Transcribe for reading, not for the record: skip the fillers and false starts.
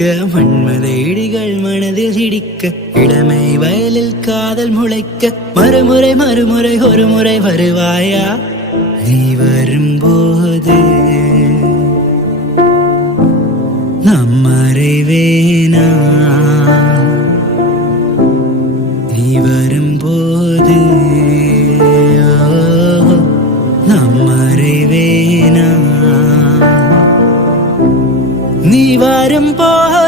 இடிக்க மண்மத இடிகள் மனதில் இடிக்க இளமை வயலில் காதல் முளைக்க மறுமுறை மறுமுறை ஒரு முறை வருவாயா நீ வரும்போது நம் அறிவேனா நீ வரும்போது நம் அறிவேனா நீ வரும்போது